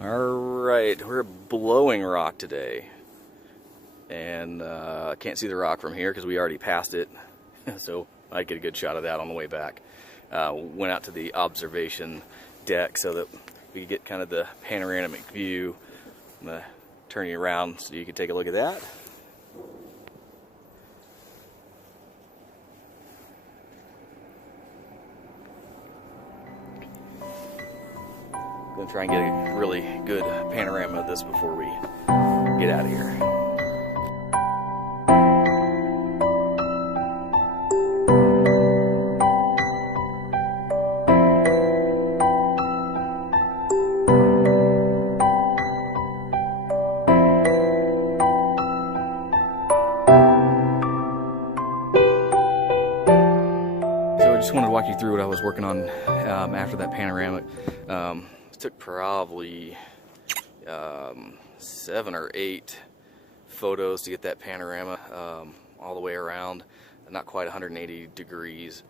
Alright, we're at Blowing Rock today. And I can't see the rock from here because we already passed it. So I get a good shot of that on the way back. Went out to the observation deck so that we could get kind of the panoramic view. I'm going to turn you around so you can take a look at that. I'm going to try and get a really good panorama of this before we get out of here. So I just wanted to walk you through what I was working on after that panoramic. It took probably 7 or 8 photos to get that panorama all the way around, not quite 180 degrees.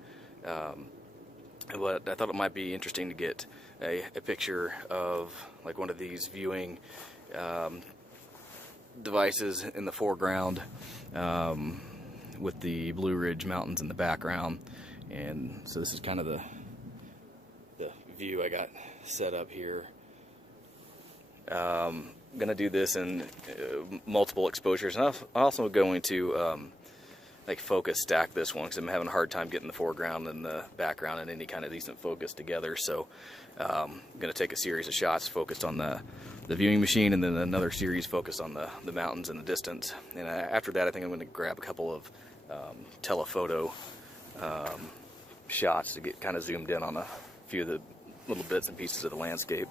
But I thought it might be interesting to get a picture of like one of these viewing devices in the foreground with the Blue Ridge Mountains in the background. And so this is kind of the view I got set up here. I'm gonna do this in multiple exposures, and I'm also going to like focus stack this one because I'm having a hard time getting the foreground and the background and any kind of decent focus together. So I'm gonna take a series of shots focused on the viewing machine, and then another series focused on the mountains in the distance. And after that, I think I'm going to grab a couple of telephoto shots to get kind of zoomed in on a few of the little bits and pieces of the landscape.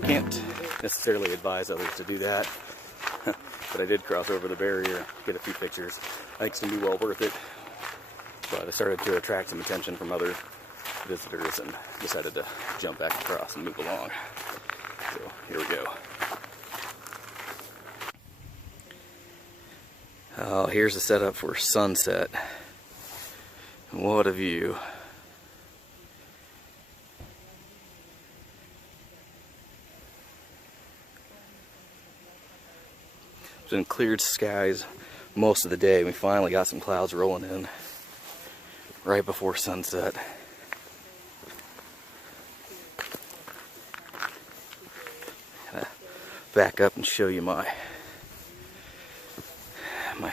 Can't necessarily advise others to do that, but I did cross over the barrier, get a few pictures. I think it's going to be well worth it, but I started to attract some attention from other visitors and decided to jump back across and move along. So here we go. Oh, here's the setup for sunset. What a view. It's been cleared skies most of the day. We finally got some clouds rolling in right before sunset. Back up and show you my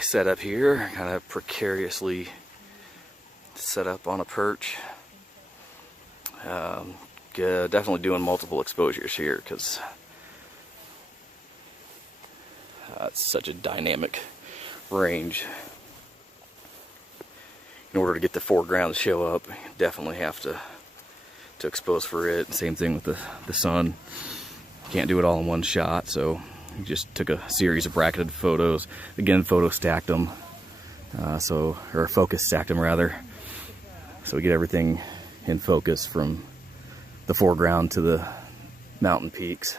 setup here, kind of precariously set up on a perch. Definitely doing multiple exposures here because it's such a dynamic range. In order to get the foreground to show up, you definitely have to expose for it. Same thing with the sun. Can't do it all in one shot, so we just took a series of bracketed photos. Again, photo stacked them, or focus stacked them rather. So we get everything in focus from the foreground to the mountain peaks.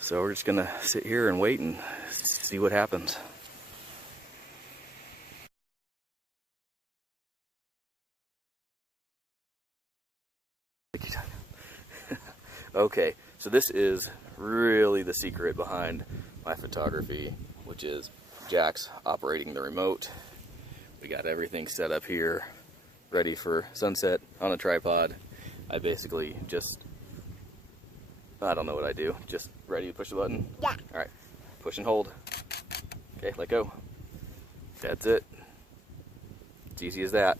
So we're just gonna sit here and wait and see what happens. Okay, so this is really the secret behind my photography, which is Jack's operating the remote. We got everything set up here, ready for sunset on a tripod. I basically just, I don't know what I do, just ready to push the button? Yeah. Alright, push and hold. Okay, let go. That's it. It's easy as that.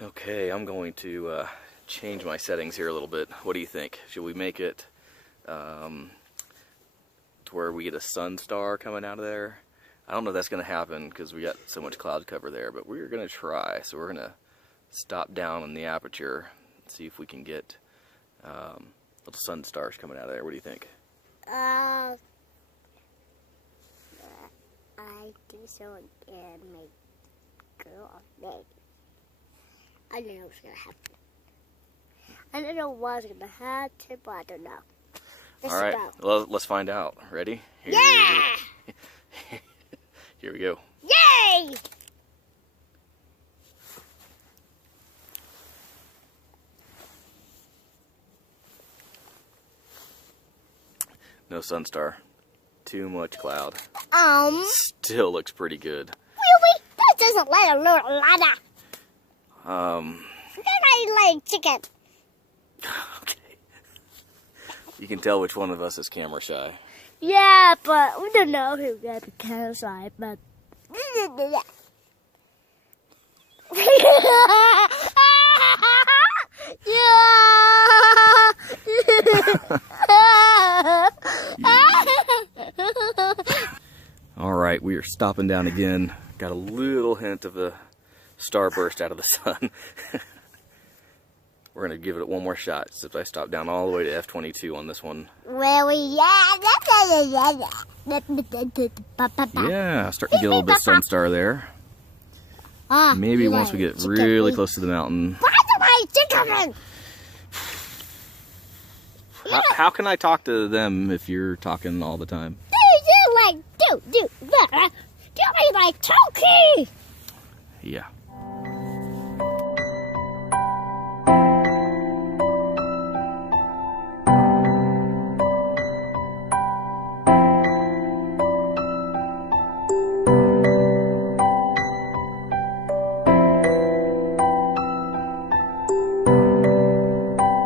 Okay, I'm going to change my settings here a little bit. What do you think? Should we make it to where we get a sun star coming out of there? I don't know if that's going to happen because we got so much cloud cover there, but we're going to try. So we're going to stop down in the aperture and see if we can get little sun stars coming out of there. What do you think? I think so again, my girl. I don't know what's going to happen. I don't know what's going to happen, but I don't know. All right, well, let's find out. Ready? Yeah! Here we go. Yay! No sun star. Too much cloud. Still looks pretty good. Really? That doesn't like a little ladder. I like chicken. Okay. You can tell which one of us is camera shy. Yeah, but we don't know who got the camera side, but. All right, we are stopping down again. Got a little hint of a starburst out of the sun. We're gonna give it one more shot, except I stopped down all the way to F22 on this one. Really? Yeah, starting to get a little bit sun star there. Maybe once we get really close to the mountain. How can I talk to them if you're talking all the time? Do like talkie. Yeah.